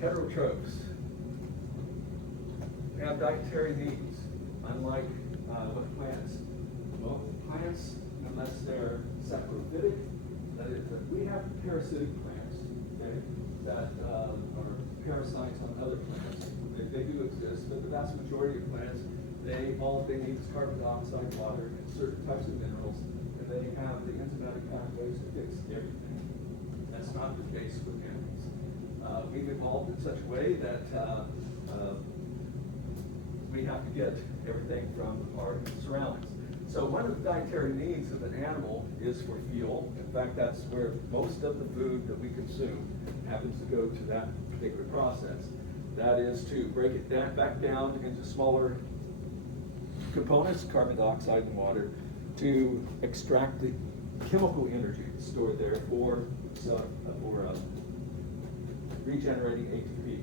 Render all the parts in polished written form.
Heterotrophs. They have dietary needs, unlike with plants. Well, plants, unless they're saprophytic, that is, we have parasitic plants, okay, that are parasites on other plants. They do exist, but the vast majority of plants, they need is carbon dioxide, water, and certain types of minerals, and they have the enzymatic pathways to fix everything. That's not the case with animals. We've evolved in such a way that we have to get everything from our surroundings. So one of the dietary needs of an animal is for fuel. In fact, that's where most of the food that we consume happens to go to that particular process. That is to break it back down into smaller components, carbon dioxide and water, to extract the chemical energy stored there for regenerating ATP.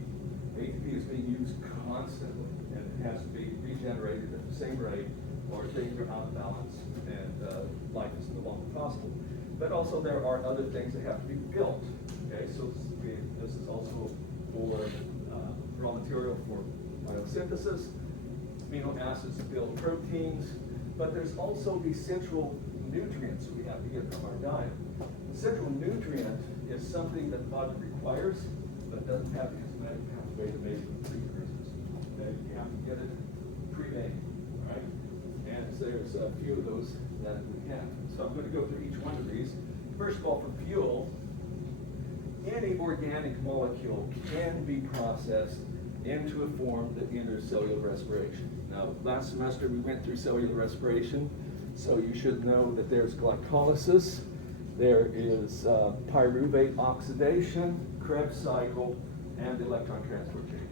ATP is being used constantly, and it has to be regenerated at the same rate, or things are out of balance, and life is no longer possible. But also there are other things that have to be built. Okay, so this is also for raw material for biosynthesis. Amino acids build proteins, but there's also the central nutrients we have to get from our diet. The central nutrient is something that the body requires, but doesn't have the enzymatic pathway to make precursors. Okay, you have to get it pre-made, all right? And there's a few of those that we have. So I'm going to go through each one of these. First of all, for fuel, any organic molecule can be processed into a form that enters cellular respiration. Now, last semester we went through cellular respiration, so you should know that there's glycolysis, there is pyruvate oxidation, Krebs cycle, and the electron transport chain.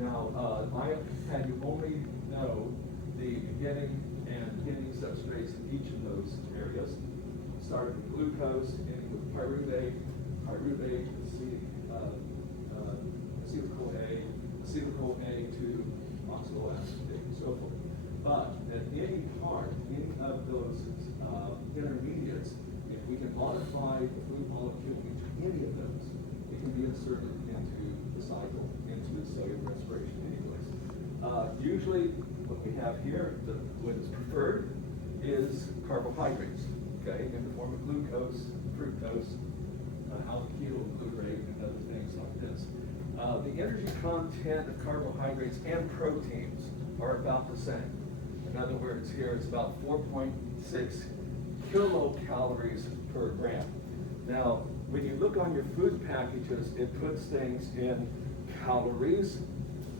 Now, I had you only know the beginning and beginning substrates in each of those areas. Starting with glucose, ending with pyruvate, acetyl A to oxaloacetate, and so forth. But at any part, any of those intermediates, if we can modify the food molecule into any of those, it can be inserted into the cycle, into the cellular respiration anyways. Usually what we have here, what is preferred is carbohydrates, okay, in the form of glucose, fructose, alkyl glutarate, and other things like this. The energy content of carbohydrates and proteins are about the same. In other words, here it's about 4.6 kilocalories per gram. Now, when you look on your food packages, it puts things in calories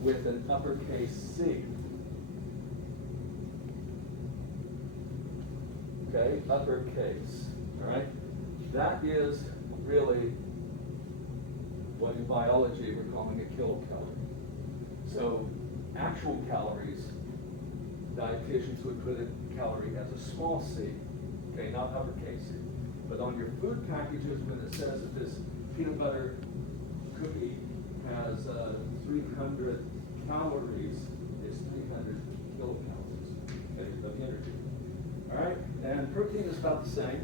with an uppercase C. Okay, uppercase, all right? That is really what in biology we're calling a kilocalorie. So actual calories, dietitians would put a calorie as a small c, okay, not uppercase C. But on your food packages, when it says that this peanut butter cookie has 300 calories, it's 300 kilocalories, okay, of energy. All right, and protein is about the same.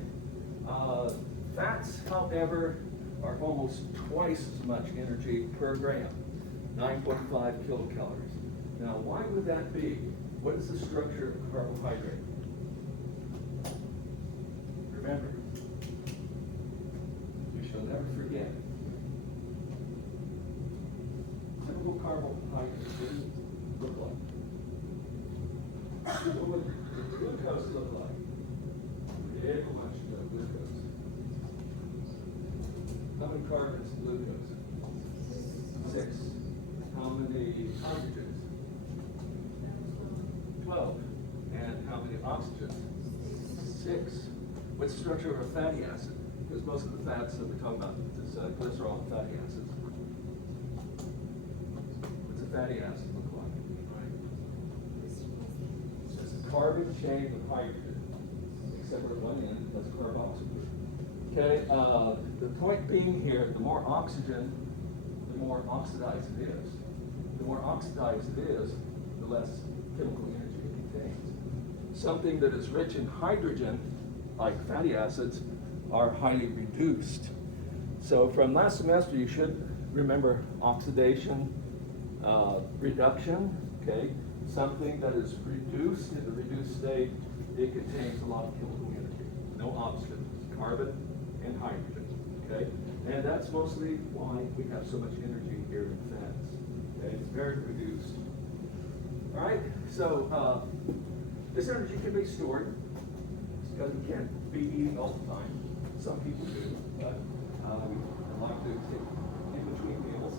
Fats, however, are almost twice as much energy per gram, 9.5 kilocalories. Now, why would that be? What is the structure of a carbohydrate? Remember, you shall never forget. Typical carbohydrate, what does it look like? What would glucose look like? Yeah, much glucose. How many carbons in glucose? 6. How many hydrogens? 12. And how many oxygens? 6. What's the structure of a fatty acid? Because most of the fats that we're talking about is glycerol and fatty acids. What's a fatty acid look like? Right. It's a carbon chain of hydrogen, except for one end, that's carboxyl. Okay, the point being here, the more oxygen, the more oxidized it is. The more oxidized it is, the less chemical energy it contains. Something that is rich in hydrogen, like fatty acids, are highly reduced. So from last semester, you should remember oxidation, reduction, okay? Something that is reduced in the reduced state, it contains a lot of chemical energy. No obstacles, carbon and hydrogen, okay? And that's mostly why we have so much energy here in fats. Okay? It's very reduced. All right, so this energy can be stored because we can't be eating all the time. Some people do, but we like to take in between meals,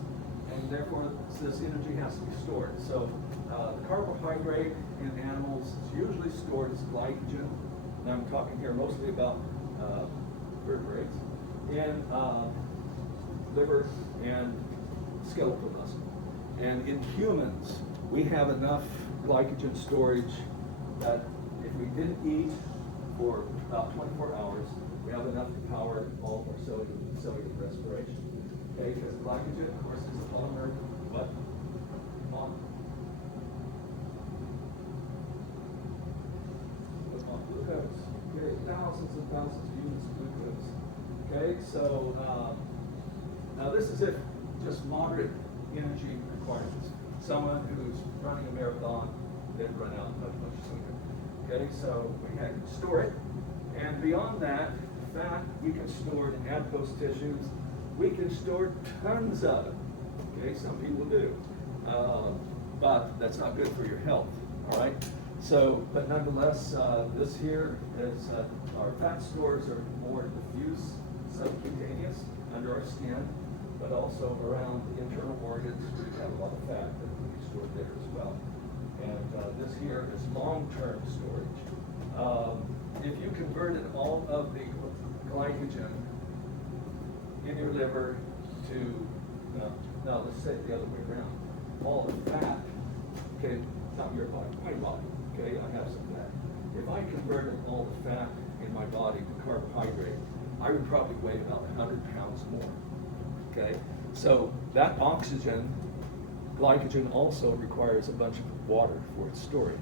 and therefore this energy has to be stored. So the carbohydrate in animals is usually stored as glycogen, and I'm talking here mostly about vertebrates, in liver and skeletal muscle. And in humans, we have enough glycogen storage that if we didn't eat for about 24 hours, we have enough to power all of our cellular respiration. Okay, because glycogen, of course, is a polymer, but glucose. Okay, thousands and thousands of units of glucose. Okay, so now this is just moderate energy requirements. Someone who's running a marathon, they'd run out much sooner. Okay, so we can store it, and beyond that, fat we can store in adipose tissues. We can store tons of it. Okay, some people do, but that's not good for your health. All right. So, but nonetheless, this here is our fat stores are more diffuse, subcutaneous under our skin, but also around the internal organs. We have a lot of fat that can be stored there as well. And this here is long-term storage. If you converted all of the glycogen in your liver to, no, let's say it the other way around. All the fat, okay, not your body, my body, okay, I have some fat. If I converted all the fat in my body to carbohydrate, I would probably weigh about 100 pounds more, okay? So that oxygen, glycogen also requires a bunch of water for its storage,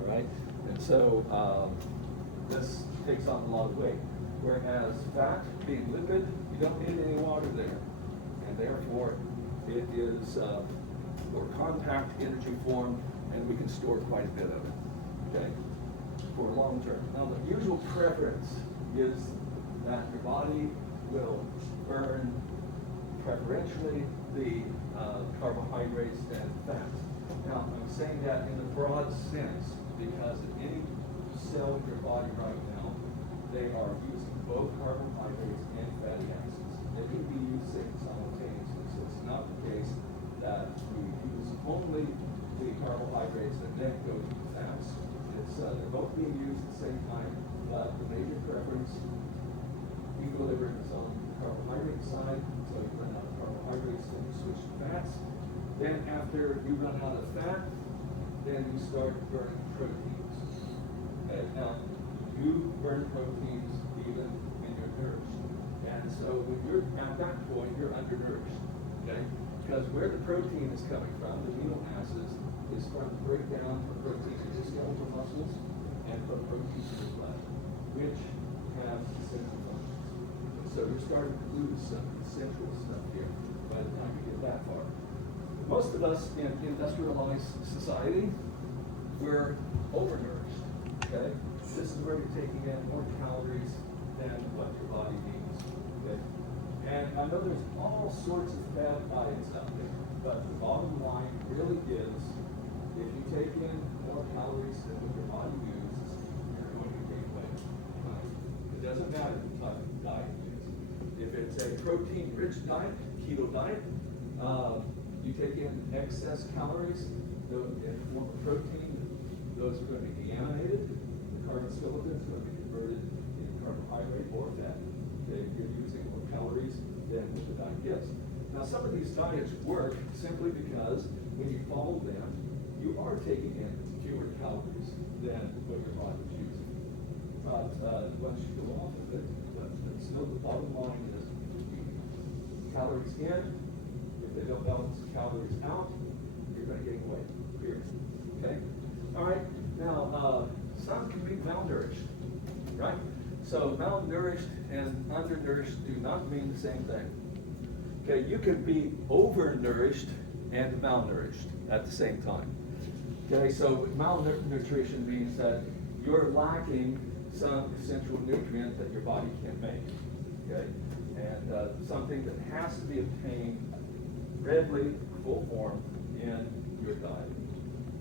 all right? And so this takes on a lot of weight. Whereas fat, being lipid, you don't need any water there. And therefore, it is more compact energy form, and we can store quite a bit of it, okay, for long term. Now, the usual preference is that your body will burn preferentially the carbohydrates and fats. Now, I'm saying that in a broad sense because in any cell in your body right now, they are using both carbohydrates and fatty acids. They can be used simultaneously, so it's not the case that we use only the carbohydrates and then go to the fats. It's they're both being used at the same time, but the major preference, equilibrium is on the carbohydrate side, so you run out of carbohydrates, then you switch to fats. Then after you run out of fat, then you start burning proteins. Okay, now, you burn proteins even when you're nourished. And so when you're at that point, you're undernourished. Okay? Because where the protein is coming from, the amino acids, is from the breakdown of protein in your skeletal muscles and from proteins in your blood, which have essential functions. So you're starting to lose some essential stuff here by the time you get that far. Most of us in industrialized society, we're overnourished. Okay? This is where you're taking in more calories than what your body needs. Okay? And I know there's all sorts of bad diets out there, but the bottom line really is, if you take in more calories than what your body uses, you're going to gain weight. It doesn't matter what type of diet it is. If it's a protein-rich diet, keto diet, you take in excess calories, in the form of protein, those are going to be deaminated. Carbon skeleton is going to be converted into carbohydrate or fat. Okay, you're using more calories than what the diet gives. Now, some of these diets work simply because when you follow them, you are taking in fewer calories than what your body is using. But once you go off of it, but still the bottom line is calories in. If they don't balance calories out, you're going to gain weight. Period. Okay. All right. Now. Some can be malnourished, right? So malnourished and undernourished do not mean the same thing. Okay, you can be overnourished and malnourished at the same time. Okay, so malnutrition means that you're lacking some essential nutrient that your body can't make. Okay, and something that has to be obtained readily, full form in your diet.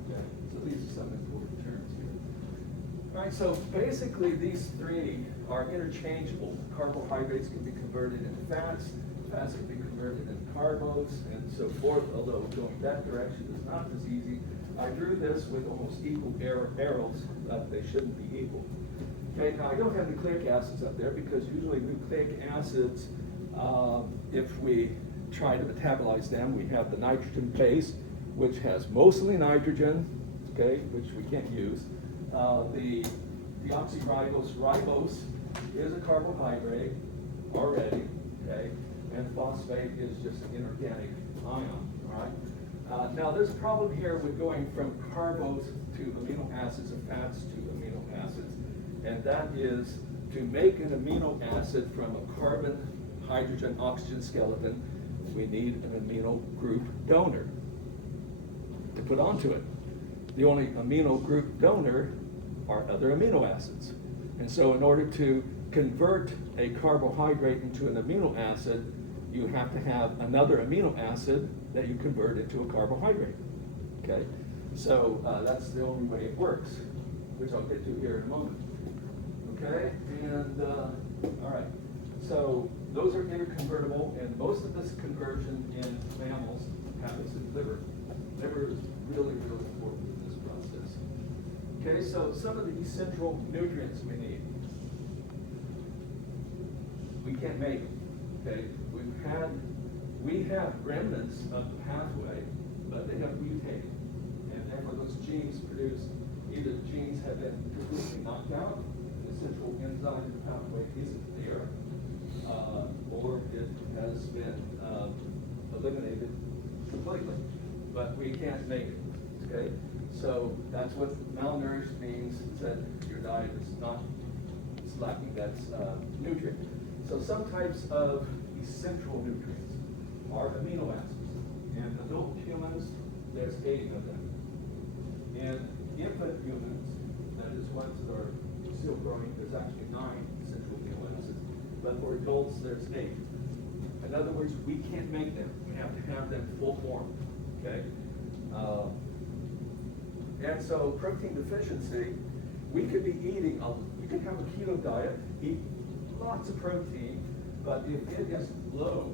Okay, so these are some important terms here. All right, so basically these three are interchangeable. Carbohydrates can be converted into fats, fats can be converted into carbs, and so forth, although going that direction is not as easy. I drew this with almost equal arrows, but they shouldn't be equal. Okay, now I don't have nucleic acids up there because usually nucleic acids, if we try to metabolize them, we have the nitrogen base, which has mostly nitrogen, okay, which we can't use. The deoxyribose is a carbohydrate already, okay, and phosphate is just an inorganic ion, all right? Now there's a problem here with going from carbos to amino acids and fats to amino acids, and that is to make an amino acid from a carbon, hydrogen, oxygen skeleton, we need an amino group donor to put onto it. The only amino group donor are other amino acids. And so in order to convert a carbohydrate into an amino acid, you have to have another amino acid that you convert into a carbohydrate. Okay? So that's the only way it works, which I'll get to here in a moment. Okay? And all right. So those are interconvertible, and most of this conversion in mammals happens in liver. Liver is really, really important in this process. Okay, so some of the essential nutrients we need. We can't make them. Okay, we have remnants of the pathway, but they have mutated, and therefore those genes produce, either the genes have been completely knocked out, the essential enzyme in the pathway isn't there, or it has been eliminated completely, but we can't make it. Okay, so that's what malnourished means, is that your diet is not, it's lacking that nutrient. So some types of essential nutrients are amino acids. In adult humans, there's 8 of them. In infant humans, that is ones that are still growing, there's actually 9 essential amino acids. But for adults, there's 8. In other words, we can't make them. We have to have them full form. Okay? And so protein deficiency, we could be eating, we could have a keto diet, eat lots of protein, but if it is low,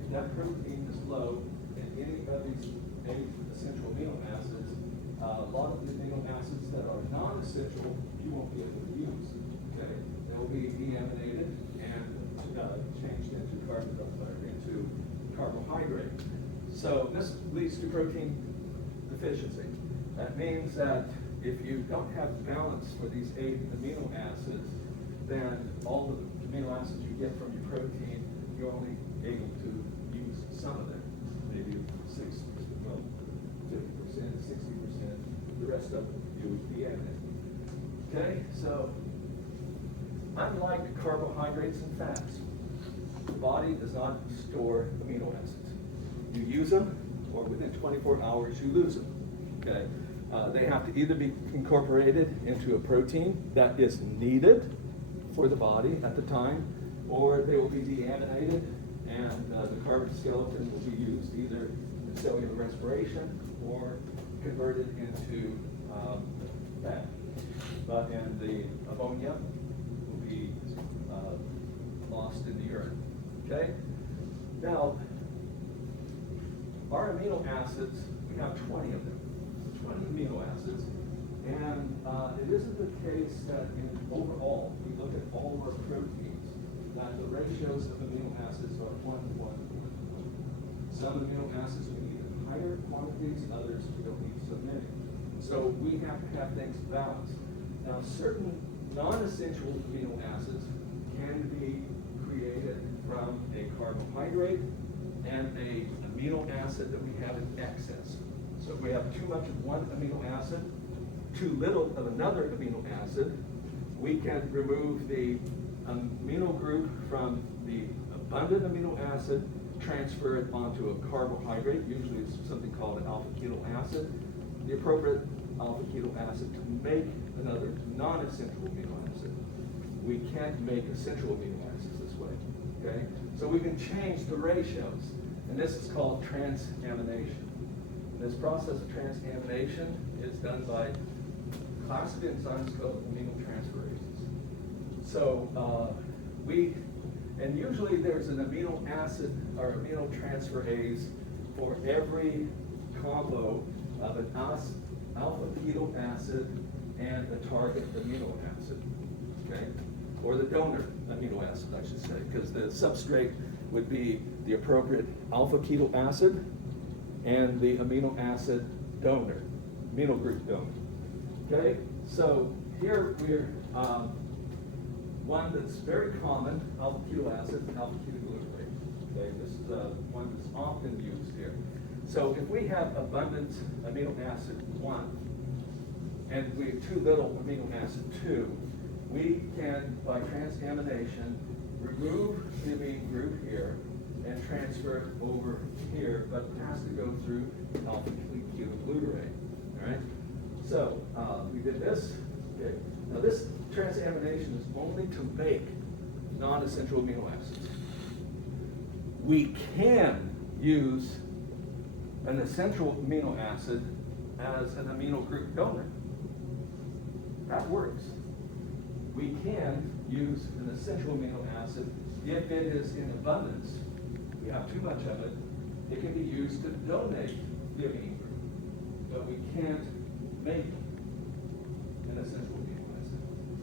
if that protein is low in any of these 8 essential amino acids, a lot of the amino acids that are non-essential, you won't be able to use. Okay? They'll be deaminated and changed into carbohydrate. So this leads to protein deficiency. That means that if you don't have balance for these 8 amino acids, then all the amino acids you get from your protein, you're only able to use some of them, maybe 50%, 60%, the rest of it you would be added. Okay, so unlike carbohydrates and fats, the body does not store amino acids. You use them, or within 24 hours you lose them. Okay, they have to either be incorporated into a protein that is needed for the body at the time, or they will be deaminated, and the carbon skeleton will be used either in cellular respiration or converted into fat. And the ammonia will be lost in the urine. Okay? Now, our amino acids, we have 20 of them. 20 amino acids. And it isn't the case that in overall, we look at all of our proteins, that the ratios of amino acids are 1 to 1 to 1 to 1. Some amino acids we need in higher quantities, others we don't need so many. So we have to have things balanced. Now, certain non-essential amino acids can be created from a carbohydrate and an amino acid that we have in excess. So if we have too much of one amino acid, too little of another amino acid, we can remove the amino group from the abundant amino acid transfer it onto a carbohydrate. Usually it's something called an alpha keto acid. The appropriate alpha keto acid to make another non-essential amino acid. We can't make essential amino acids this way, okay? So we can change the ratios, and this is called transamination. This process of transamination is done by a class of enzymes called aminotransferases. So and usually there's an amino acid or aminotransferase for every combo of an alpha keto acid and the target amino acid, okay? Or the donor amino acid, I should say, because the substrate would be the appropriate alpha keto acid and the amino acid donor, amino group donor, okay? So here we're, one that's very common, alpha keto acid and alpha ketoglutarate, okay? This is one that's often used here. So if we have abundant amino acid 1 and we have too little amino acid 2, we can, by transamination, remove the amine group here and transfer it over here, but it has to go through alpha ketoglutarate, all right? So we did this, okay? Now this transamination is only to make non-essential amino acids. We can use an essential amino acid as an amino group donor. That works. We can use an essential amino acid if it is in abundance. We have too much of it. It can be used to donate the amine group, but we can't make an essential amino acid.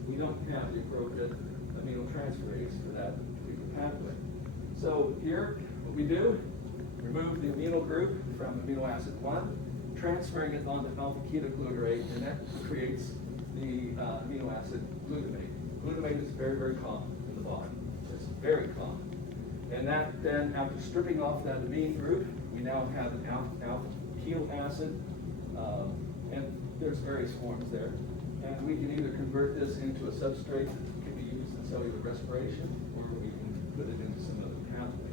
We don't have the appropriate aminotransferase for that particular pathway. So here, what we do, remove the amino group from amino acid 1, transferring it onto alpha ketoglutarate, and that creates the amino acid glutamate. Glutamate is very, very common in the body. It's very common. And that then, after stripping off that amine group, we now have an alpha keto acid, and there's various forms there. And we can either convert this into a substrate that can be used in cellular respiration, or we can put it into some other pathway.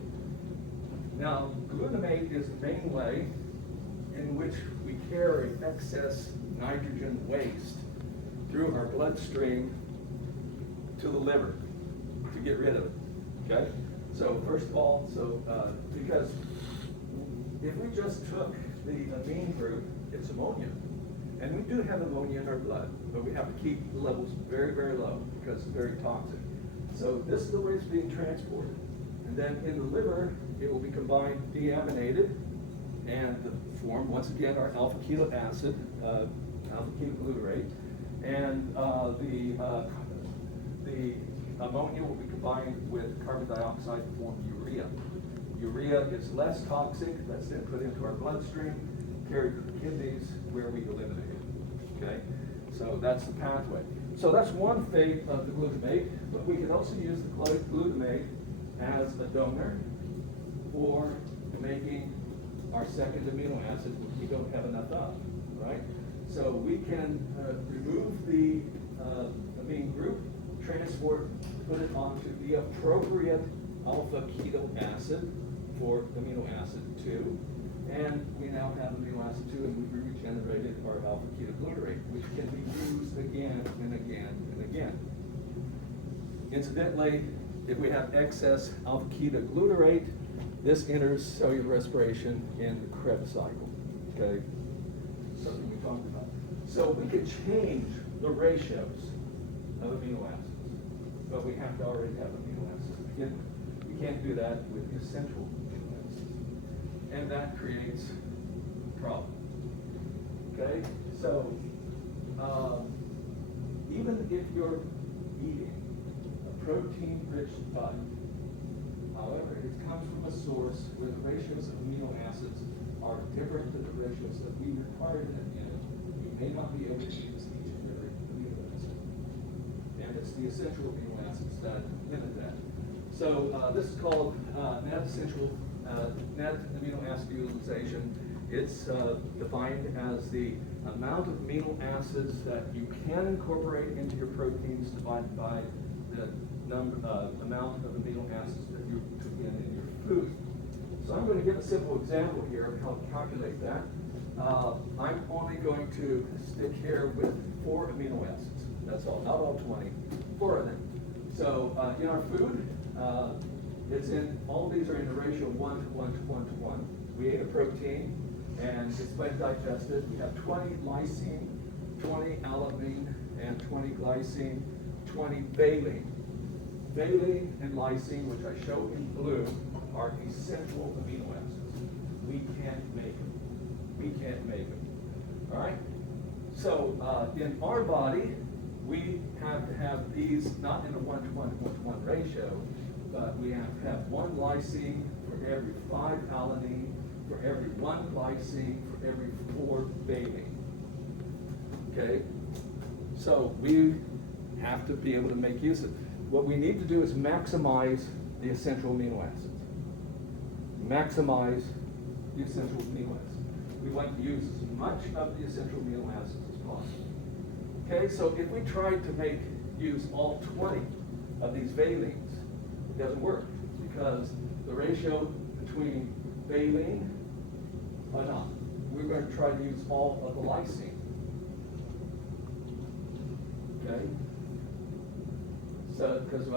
Now, glutamate is the main way in which we carry excess nitrogen waste through our bloodstream to the liver to get rid of it, okay? So first of all, because if we just took the amine group, it's ammonia. And we do have ammonia in our blood, but we have to keep the levels very, very low because it's very toxic. So this is the way it's being transported. And then in the liver, it will be combined, deaminated, and form, once again, our alpha keto acid, alpha ketoglutarate, and the ammonia will be combined with carbon dioxide to form urea. Urea is less toxic, that's then put into our bloodstream, carried to the kidneys, where we eliminate it, okay? So that's the pathway. So that's one fate of the glutamate, but we can also use the glutamate as a donor for making our second amino acid, which we don't have enough of, right? So we can remove the amine group, transport, put it onto the appropriate alpha keto acid for amino acid 2, and we now have amino acid 2, and we've regenerated our alpha ketoglutarate, which can be used again and again and again. Incidentally, if we have excess alpha ketoglutarate, this enters cellular respiration in the Krebs cycle, okay? Something we talked about. So we can change the ratios of amino acids, but we have to already have amino acids to begin with. We can't do that with essential amino acids. And that creates a problem, okay? So even if you're eating a protein-rich diet, however, it comes from a source where the ratios of amino acids are different than the ratios that we require them in. You may not be able to use each and every amino acid. And it's the essential amino acids that limit that. So this is called net amino acid utilization. It's defined as the amount of amino acids that you can incorporate into your proteins divided by the amount of amino acids that you took in your food. So I'm going to give a simple example here of how to calculate that. I'm only going to stick here with 4 amino acids. That's all, not all 20, 4 of them. So in our food, it's in, all these are in the ratio 1 to 1 to 1 to 1. We ate a protein and it's been digested. We have 20 lysine, 20 alanine, and 20 glycine, 20 valine. Valine and lysine, which I show in blue, are essential amino acids. We can't make them. We can't make them. All right? So in our body, we have to have these not in a 1 to 1 to 1 to 1 ratio, but we have to have 1 lysine for every 5 alanine, for every 1 glycine, for every 4 valine. Okay? So we have to be able to make use of it. What we need to do is maximize the essential amino acids. Maximize the essential amino acids. We want to use as much of the essential amino acids as possible. Okay, so if we tried to use all 20 of these valines, it doesn't work because the ratio between valine, we're going to try to use all of the lysine. Okay? So, because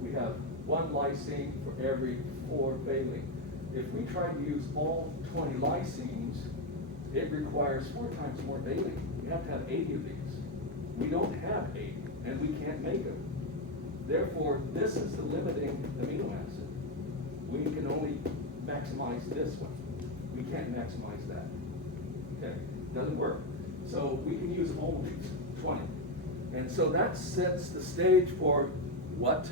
we have 1 lysine for every 4 valine. If we try to use all 20 lysines, it requires 4 times more valine. We have to have 80 of these. We don't have 80, and we can't make them. Therefore, this is the limiting amino acid. We can only maximize this one. We can't maximize that. Okay? Doesn't work. So we can use all of these, 20. And so that sets the stage for what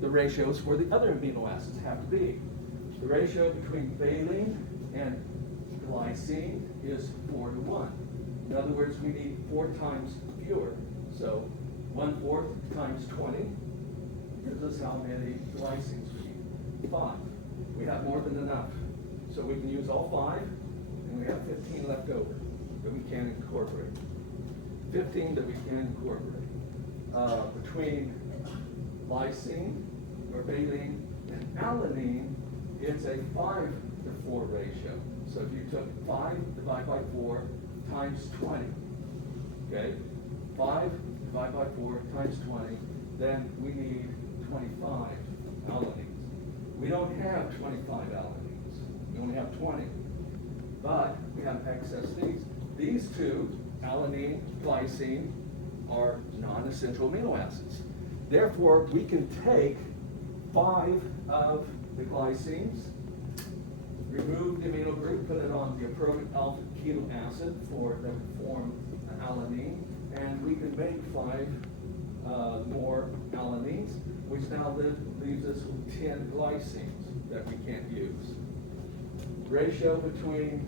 the ratios for the other amino acids have to be. The ratio between valine and glycine is 4 to 1. In other words, we need 4 times fewer. So 1/4 times 20 gives us how many glycines we need. 5. We have more than enough. So we can use all 5, and we have 15 left over that we can incorporate. 15 that we can incorporate. Between lysine, or valine, and alanine, it's a 5 to 4 ratio. So if you took 5 divided by 4 times 20, okay? 5 divided by 4 times 20, then we need 25 alanines. We don't have 25 alanines. We only have 20. But we have excess these. These 2, alanine, glycine, are non-essential amino acids. Therefore, we can take 5 of the glycines, remove the amino group, put it on the appropriate alpha keto acid for that would form an alanine, and we can make 5 more alanines, which now leaves us with 10 glycines that we can't use. Ratio between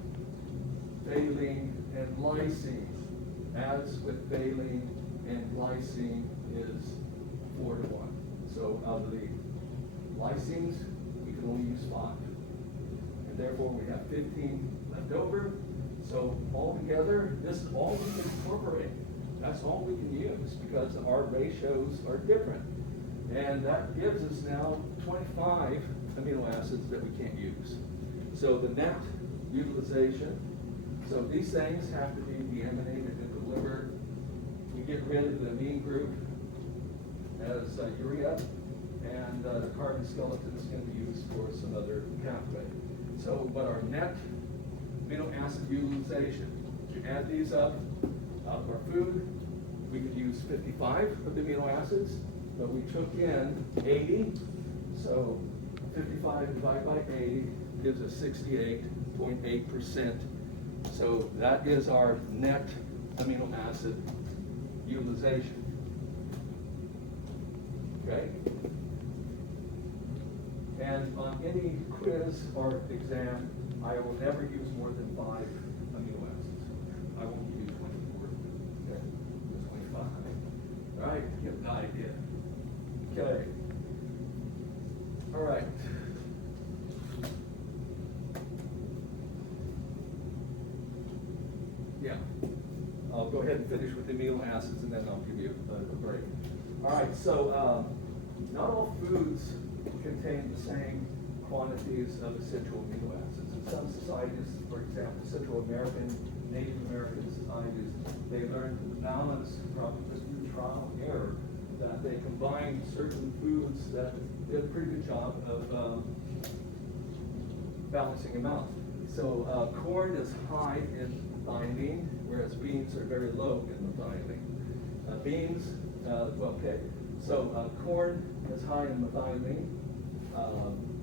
valine and lysine, as with valine and glycine, is 4 to 1. So out of the lysines, we can only use 5. And therefore we have 15 left over. So altogether, this is all we can incorporate. That's all we can use because our ratios are different. And that gives us now 25 amino acids that we can't use. So the net utilization, so these things have to be deaminated in the liver. We get rid of the amine group as urea, and the carbon skeleton is going to be used for some other pathway. So, but our net amino acid utilization, you add these up out of our food, we could use 55 of the amino acids, but we took in 80, so 55 divided by 80 gives us 68.8%. So that is our net amino acid utilization. Okay? And on any quiz or exam, I will never use more than 5 amino acids. I won't use 24. Okay? Just 25. All right? You have an idea. Okay. All right. Yeah. I'll go ahead and finish with the amino acids and then I'll give you a break. All right, so not all foods contain the same quantities of essential amino acids. In some societies, for example, Central American, Native American societies, they learned to balance from just through trial and error, that they combined certain foods that did a pretty good job of balancing them out. So corn is high in methionine, whereas beans are very low in methionine. Corn is high in methionine,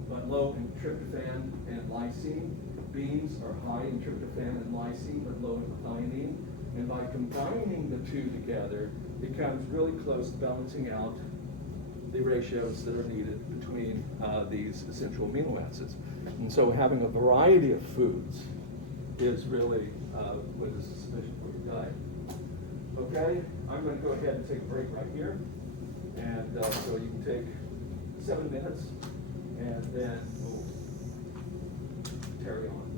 but low in tryptophan and lysine. Beans are high in tryptophan and lysine, but low in methionine. And by combining the two together, it comes really close to balancing out the ratios that are needed between these essential amino acids. And so having a variety of foods is really what is sufficient for your diet. Okay, I'm going to go ahead and take a break right here. And so you can take 7 minutes, and then we'll carry on.